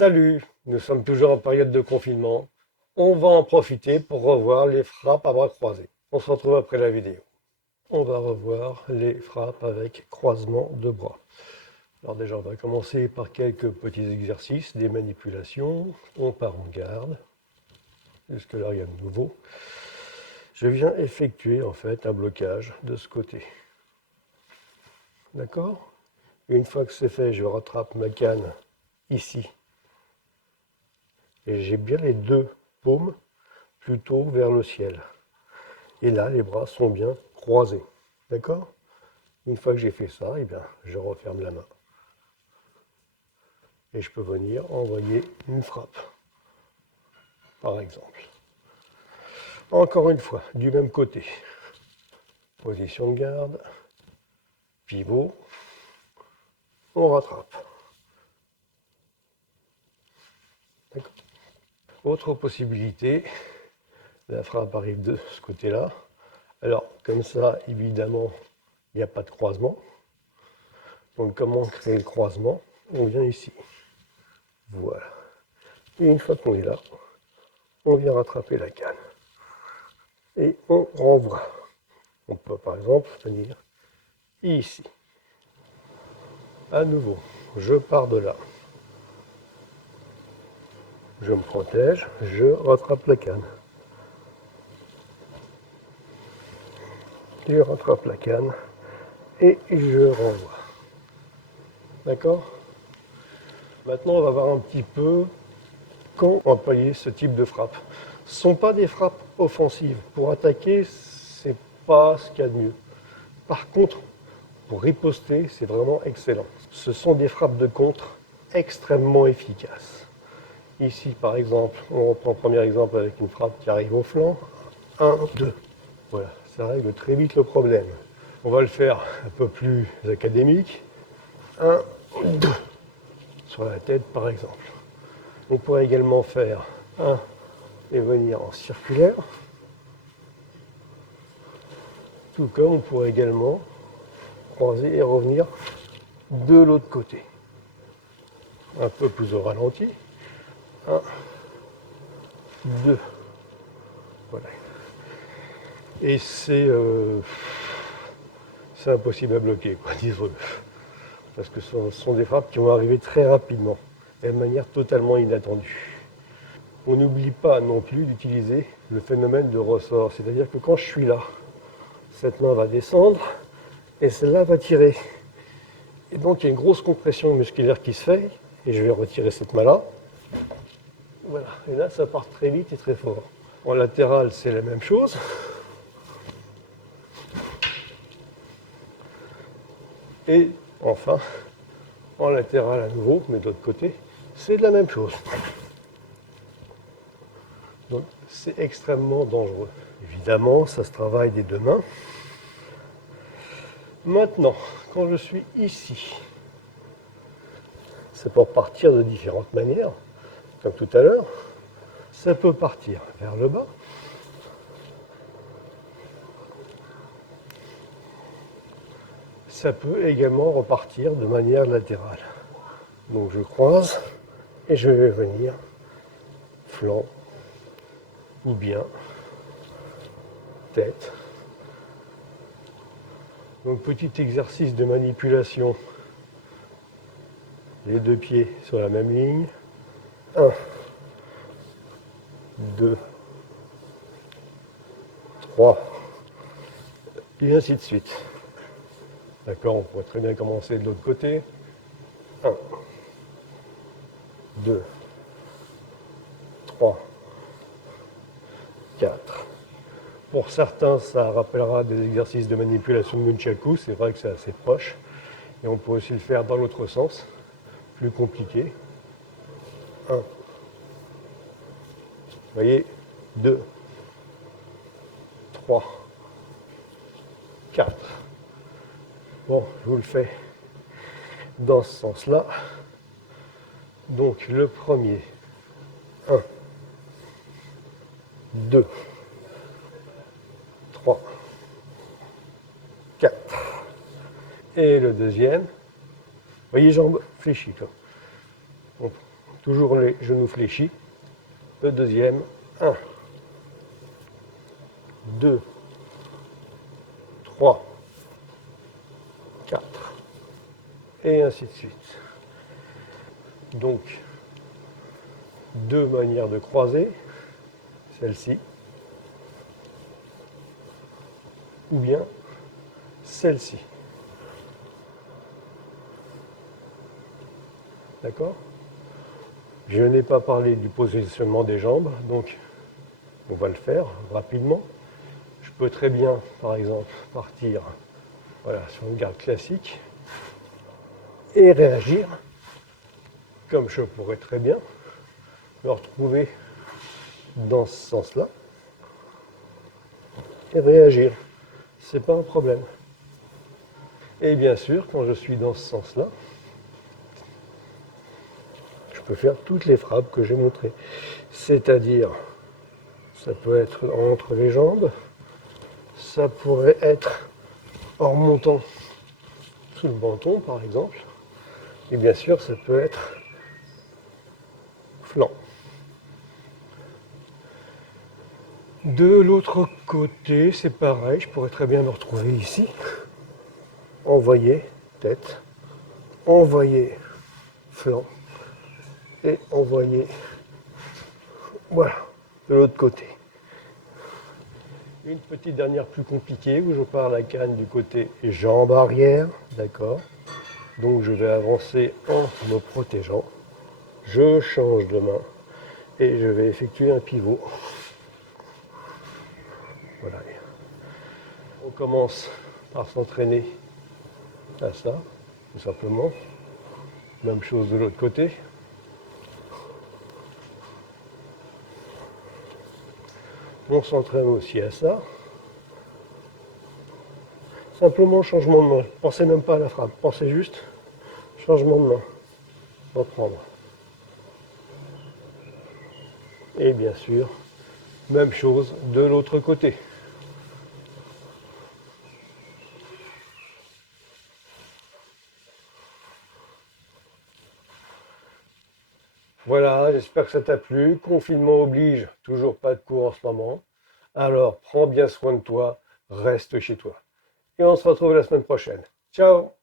Salut, nous sommes toujours en période de confinement. On va en profiter pour revoir les frappes à bras croisés. On se retrouve après la vidéo. On va revoir les frappes avec croisement de bras. Alors déjà, on va commencer par quelques petits exercices, des manipulations. On part en garde. Jusque-là, rien de nouveau. Je viens effectuer en fait un blocage de ce côté. D'accord? Une fois que c'est fait, je rattrape ma canne ici. Et j'ai bien les deux paumes plutôt vers le ciel. Et là, les bras sont bien croisés. D'accord? Une fois que j'ai fait ça, eh bien, je referme la main. Et je peux venir envoyer une frappe, par exemple. Encore une fois, du même côté. Position de garde, pivot, on rattrape. Autre possibilité, la frappe arrive de ce côté-là. Alors, comme ça, évidemment, il n'y a pas de croisement. Donc, comment créer le croisement? On vient ici. Voilà. Et une fois qu'on est là, on vient rattraper la canne. Et on renvoie. On peut par exemple venir ici. À nouveau, je pars de là. Je me protège, je rattrape la canne. Je rattrape la canne et je renvoie. D'accord? Maintenant, on va voir un petit peu quand employer ce type de frappe. Ce ne sont pas des frappes offensives. Pour attaquer, c'est pas ce qu'il y a de mieux. Par contre, pour riposter, c'est vraiment excellent. Ce sont des frappes de contre extrêmement efficaces. Ici, par exemple, on reprend le premier exemple avec une frappe qui arrive au flanc. 1, 2. Voilà, ça règle très vite le problème. On va le faire un peu plus académique. 1, 2. Sur la tête, par exemple. On pourrait également faire 1 et venir en circulaire. Tout comme on pourrait également croiser et revenir de l'autre côté. Un peu plus au ralenti. 1, 2. Voilà. Et c'est impossible à bloquer, quoi, disons-le. Parce que ce sont des frappes qui vont arriver très rapidement, et de manière totalement inattendue. On n'oublie pas non plus d'utiliser le phénomène de ressort, c'est-à-dire que quand je suis là, cette main va descendre et celle-là va tirer. Et donc il y a une grosse compression musculaire qui se fait, et je vais retirer cette main-là. Voilà, et là ça part très vite et très fort. En latéral, c'est la même chose. Et enfin, en latéral à nouveau, mais de l'autre côté, c'est de la même chose. Donc c'est extrêmement dangereux. Évidemment, ça se travaille des deux mains. Maintenant, quand je suis ici, ça peut partir de différentes manières, comme tout à l'heure. Ça peut partir vers le bas. Ça peut également repartir de manière latérale. Donc je croise et je vais venir flanc ou bien tête. Donc petit exercice de manipulation. Les deux pieds sur la même ligne. 1, 2, 3, et ainsi de suite. D'accord, on pourrait très bien commencer de l'autre côté. 1, 2, 3, 4. Pour certains, ça rappellera des exercices de manipulation de nunchaku, c'est vrai que c'est assez proche. Et on peut aussi le faire dans l'autre sens, plus compliqué. 1, vous voyez, 2, 3, 4. Bon, je vous le fais dans ce sens-là. Donc le premier, 1, 2, 3, 4. Et le deuxième, vous voyez, jambes fléchies. On toujours les genoux fléchis. Le deuxième, 1, 2, 3, 4, et ainsi de suite. Donc, deux manières de croiser, celle-ci, ou bien celle-ci. D'accord? Je n'ai pas parlé du positionnement des jambes, donc on va le faire rapidement. Je peux très bien, par exemple, partir voilà, sur une garde classique et réagir, comme je pourrais très bien me retrouver dans ce sens-là et réagir. C'est pas un problème. Et bien sûr, quand je suis dans ce sens-là, je peux faire toutes les frappes que j'ai montrées. C'est-à-dire, ça peut être entre les jambes, ça pourrait être en remontant sous le menton, par exemple. Et bien sûr, ça peut être flanc. De l'autre côté, c'est pareil, je pourrais très bien me retrouver ici. Envoyer tête, envoyer flanc et envoyer, voilà, de l'autre côté. Une petite dernière plus compliquée où je pars la canne du côté jambe arrière, d'accord. Donc je vais avancer en me protégeant. Je change de main et je vais effectuer un pivot. Voilà. On commence par s'entraîner à ça, tout simplement. Même chose de l'autre côté. On s'entraîne aussi à ça. Simplement changement de main. Pensez même pas à la frappe. Pensez juste changement de main. Reprendre. Et bien sûr, même chose de l'autre côté. Voilà, j'espère que ça t'a plu. Confinement oblige, toujours pas de cours en ce moment. Alors, prends bien soin de toi, reste chez toi. Et on se retrouve la semaine prochaine. Ciao!